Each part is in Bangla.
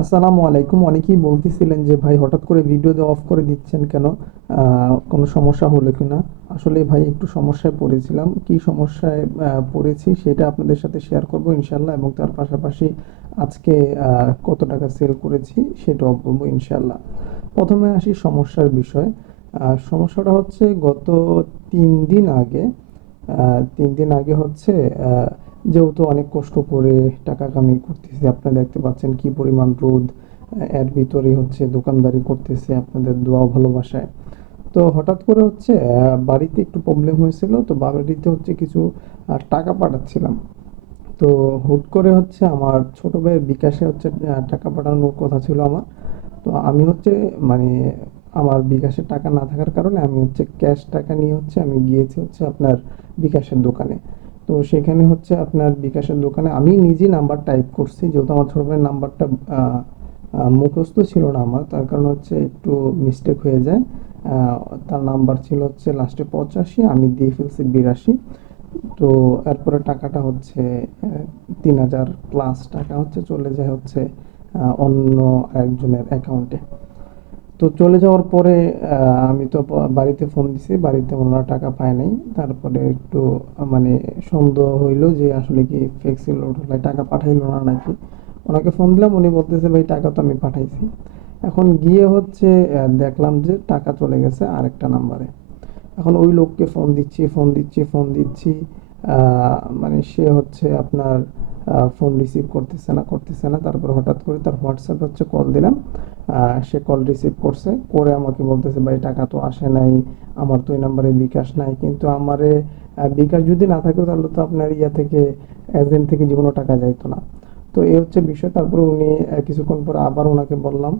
আসসালামু আলাইকুম। অনেকেই বলতেছিলেন যে, ভাই, হঠাৎ করে ভিডিও দেওয়া অফ করে দিচ্ছেন কেন? কোনো সমস্যা হলো কিনা? আসলে ভাই, একটু সমস্যায় পড়েছিলাম। কি সমস্যায় পড়েছি সেটা আপনাদের সাথে শেয়ার করব ইনশাল্লাহ এবং তার পাশাপাশি আজকে কত টাকা সেল করেছি সেটাও বলব ইনশাল্লাহ প্রথমে আসি সমস্যার বিষয়। সমস্যাটা হচ্ছে গত তিন দিন আগে তিন দিন আগে হচ্ছে যেহেতু অনেক কষ্ট করে টাকা কামাই করতেছি, আপনারা দেখতে পাচ্ছেন কি পরিমাণ রোদ, এর ভিতরে হচ্ছে দোকানদারি করতেছে আপনাদের দোয়া ভালোবাসায়। তো হঠাৎ করে হচ্ছে বাড়িতে একটু প্রবলেম হয়েছিল, তো বাড়িতে হচ্ছে কিছু টাকা পাঠাচ্ছিলাম। তো হুট করে হচ্ছে আমার ছোট ভাইয়ের বিকাশে হচ্ছে টাকা পাঠানোর কথা ছিল আমার। তো আমি হচ্ছে মানে আমার বিকাশের টাকা না থাকার কারণে আমি হচ্ছে ক্যাশ টাকা নিয়ে হচ্ছে আমি গিয়েছি হচ্ছে আপনার বিকাশের দোকানে। তো সেখানে হচ্ছে আপনার বিকাশের দোকানে আমি নিজে নাম্বার টাইপ করছি, যেহেতু আমার ছোট নাম্বারটা মুখস্থ ছিল না আমার, তার কারণে হচ্ছে একটু মিস্টেক হয়ে যায়। তার নাম্বার ছিল হচ্ছে লাস্টে পঁচাশি, আমি দিয়ে ফেলছি বিরাশি। তো এরপরে টাকাটা হচ্ছে তিন হাজার প্লাস টাকা হচ্ছে চলে যায় হচ্ছে অন্য একজনের অ্যাকাউন্টে তো চলে যাওয়ার পরে আমি তো বাড়িতে ফোন দিছি। বাড়িতে ওনারা টাকা পায় নাই। তারপরে একটু মানে সন্দেহ হইল যে আসলে কি ফেক ছিল টাকা পাঠাইলো না নাকি? ওনাকে ফোন দিলাম, উনি বলতেছে, ভাই, টাকা তো আমি পাঠাইছি। এখন গিয়ে হচ্ছে দেখলাম যে টাকা চলে গেছে আরেকটা নাম্বারে এখন ওই লোককে ফোন দিচ্ছি ফোন দিচ্ছি ফোন দিচ্ছি। মানে সে হচ্ছে আপনার ফোন রিসিভ করতেছে না করতেছে না। তারপর হঠাৎ করে তার হোয়াটসঅ্যাপে হচ্ছে কল দিলাম। সে কল রিসিভ করছে। করে আমাকে বলতেছে, ভাই, টাকা তো আসে নাই। আমার তো এই নাম্বারে বিকাশ নাই। কিন্তু আমারে বিকাশ যদি না থাকে তাহলে তো আপনার ইয়া থেকে এজেন্ট থেকে জীবনও টাকা যাইতো না। তো এই হচ্ছে বিষয়। তারপর উনি কিছুক্ষণ পরে আবার ওনাকে বললাম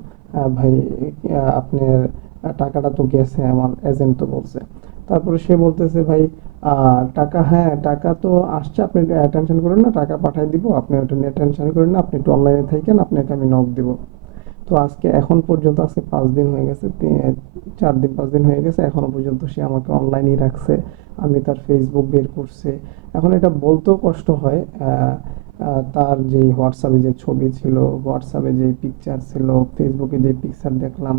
ভাই আপনার টাকাটা তো গেছে, আমার এজেন্ট তো বলছে। তারপরে সে বলতেছে, ভাই টাকা হ্যাঁ টাকা তো আসছে, আপনি টেনশন করেন না, টাকা পাঠাই দিব, আপনি ওটা নিয়ে টেনশন করেন না, আপনি একটু অনলাইনে থাকেন, আপনাকে আমি নক দিব। তো আজকে এখন পর্যন্ত আজকে পাঁচ দিন হয়ে গেছে চার দিন, পাঁচ দিন হয়ে গেছে, এখনও পর্যন্ত সে আমাকে অনলাইনেই রাখছে, আমি তার ফেসবুক বের করছে। এখন এটা বলতেও কষ্ট হয় তার যে হোয়াটসঅ্যাপে যে ছবি ছিল হোয়াটসঅ্যাপে যে পিকচার ছিল ফেসবুকে যে পিকচার দেখলাম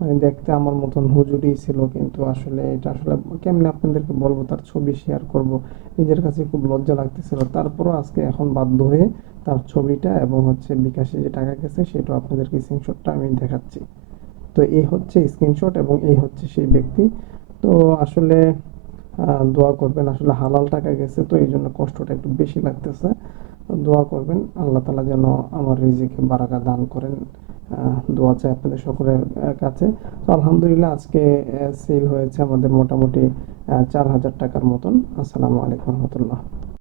মানে দেখতে আমার মতন হুজুরি ছিল, কিন্তু আসলে এটা আসলে কেমনে আপনাদেরকে বলব, তার ছবি শেয়ার করব। নিজের কাছে খুব লজ্জা লাগতেছিল। তারপরও আজকে এখন বাধ্য হয়ে তার ছবিটা এবং হচ্ছে বিকাশে যে টাকা গেছে সেটা আপনাদেরকে স্ক্রিনশটটা আমি দেখাচ্ছি। তো এই হচ্ছে স্ক্রিনশট এবং এই হচ্ছে সেই ব্যক্তি। তো আসলে দোয়া করবেন, আসলে হালাল টাকা গেছে, তো এই জন্য কষ্টটা একটু বেশি লাগতেছে। দোয়া করবেন। আল্লাহ তালা যেন আমার রিজিকে বারাকা দান করেন। দোয়া চাই আপনাদের সকলের কাছে। তো আলহামদুলিল্লাহ আজকে সেল হয়েছে আমাদের মোটামুটি চার হাজার টাকার মতন। আসসালামু আলাইকুম রহমতুল্লাহ।